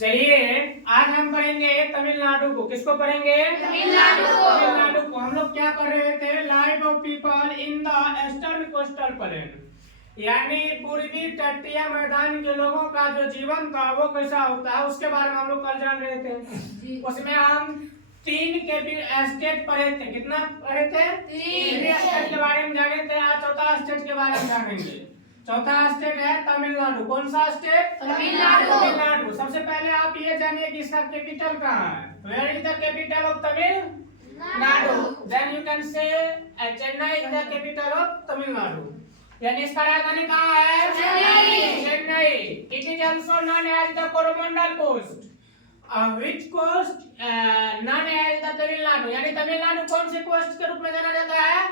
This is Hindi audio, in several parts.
चलिए आज हम पढ़ेंगे तमिलनाडु को। किसको पढ़ेंगे? तमिलनाडु को। हम लोग क्या पढ़ रहे थे? Life of people in the eastern coastal plain, यानी पूर्वी तटीय मैदान के लोगों का जो जीवन था वो कैसा होता है उसके बारे में हम लोग कल जान रहे थे। उसमें हम 3 स्टेट पढ़े थे। कितना पढ़े थे? 3 स्टेट के बारे में जाने थे। आज चौथा स्टेट के बारे में जानेंगे। चौथा स्टेट है तमिलनाडु। कौन सा स्टेट? तमिलनाडु। सबसे पहले आप ये जानिए कि इसका कैपिटल कहाँ है। Where is the capital of Tamil Nadu? Then you can say Chennai is the capital of Tamil Nadu. यानी इसका राजधानी कहाँ है? Chennai. It is also known as the Coromandel coast. Which coast known as the Tamil Nadu, यानी तमिलनाडु कौन से कोस्ट के रूप में जाना जाता है?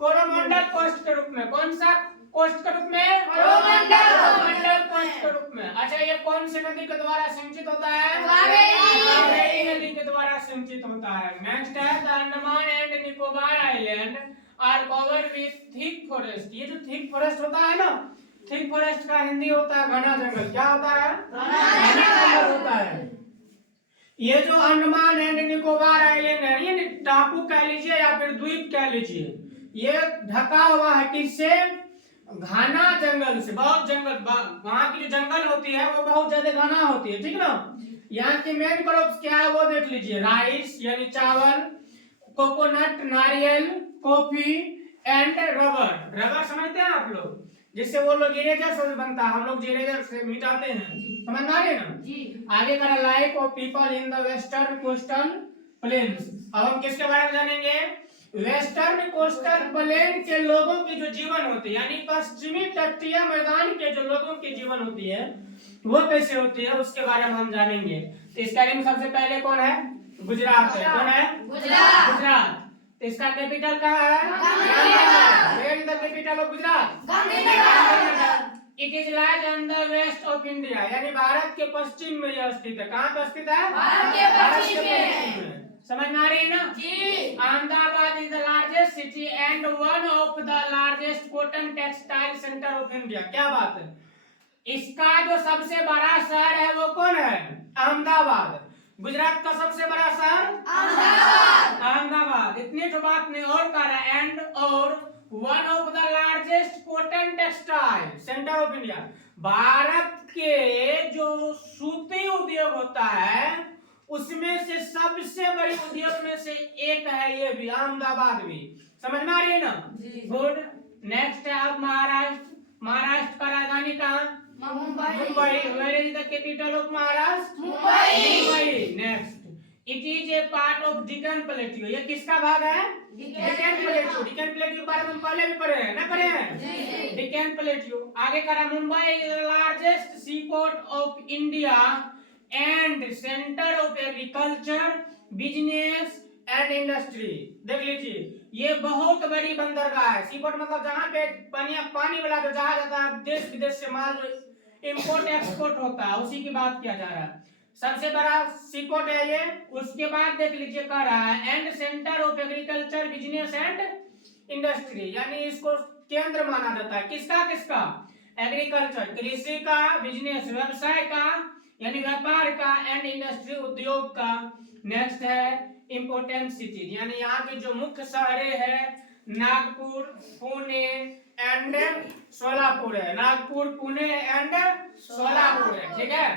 कोरोमंडल कोस्ट के रूप में। कौन सा कोस्ट के रूप में? कोरोमंडल कोस्ट के रूप में। अच्छा, ये कौन सी नदी के द्वारा सिंचित होता है? कावेरी नदी के द्वारा सिंचित होता है। नेक्स्ट है the Andaman and Nicobar island are covered with thick forest. ये जो थिक फॉरेस्ट होता है ना, थिक फॉरेस्ट का हिंदी होता है घना जंगल। क्या होता है? घना जंगल होता है। ये जो अंडमान एंड निकोबार आइलैंड है, ये टापू कह लीजिए या फिर द्वीप कह लीजिए, ये ढका हुआ है किससे? घना जंगल से। बहुत जंगल, वहां की जो जंगल होती है वो बहुत ज्यादा घना होती है, ठीक ना। यहाँ की मेन क्रॉप्स क्या है वो देख लीजिए। राइस यानी चावल, कोकोनट नारियल, कॉफी एंड रबर। रबर समझते हैं आप लोग? जिससे वो लोग इरेजर से बनता है, हम लोग इरेजर से मिटाते हैं। समझ में आ गए ना? आगे का life of people in the western coastal planes. अब हम किसके बारे में जानेंगे? वेस्टर्न कोस्टल प्लेन के लोगों की जो जीवन होती है, यानी पश्चिमी तटीय मैदान के जो लोगों की जीवन होती है वो कैसे होती है उसके बारे में हम जानेंगे। तो इसका में सबसे पहले कौन है? गुजरात है। कौन है? गुजरात। तो इसका कैपिटल कहाँ है? Where is the capital of Gujarat? It is lies on the west of India, यानी भारत के पश्चिम में यह स्थित है। कहाँ पे स्थित है? भारत के पश्चिम में। समझ में आ रही है ना? जी। Ahmedabad is the largest city and one of the largest cotton textile centre of India. क्या बात है? इसका जो सबसे बड़ा शहर है वो कौन है? अहमदाबाद। गुजरात का सबसे बड़ा शहर अहमदाबाद। इतनी तो बात नहीं और कह रहा है एंड और one of the largest cotton textile centre of India. Bharat के जो सूती उद्योग होता है उसमें से सबसे बड़ी उद्योग में से एक है ये भी, अहमदाबाद भी। समझ में आ रही है ना? गुड। नेक्स्ट है अब महाराष्ट्र। महाराष्ट्र का राजधानी कहाँ? Mumbai. Where is the capital of Maharashtra? Mumbai. Next, it is a part of Deccan plateau. ये किसका भाग है? Deacon plateau. डिकन प्लेट्यू के बारे में हम पहले भी पढ़े हैं ना? पढ़े हैं डिकन प्लेट्यू। आगे करा Mumbai is the largest C port of India and centre of agriculture business and industry. देख लीजिए, ये बहुत बड़ी बंदरगाह है। सीपोर्ट मतलब जहाँ पे पानी वाला जो जहाज आता है, देश विदेश से माल जो इंपोर्ट एक्सपोर्ट होता है, उसी की बात किया जा रहा है। सबसे बड़ा सीपोर्ट है ये। उसके बाद देख लीजिए कह रहा है and centre of agriculture business and industry, यानी इसको केंद्र माना जाता है। किसका? किसका? एग्रीकल्चर, कृषि का, बिजनेस व्यवसाय का यानी व्यापार का, एंड इंडस्ट्री उद्योग का। नेक्स्ट है इंपोर्टेंट सिटीज, यानी यहाँ के जो मुख्य शहरें हैं नागपुर, पुणे एंड सोलापुर है। नागपुर, पुणे एंड सोलापुर है, ठीक है।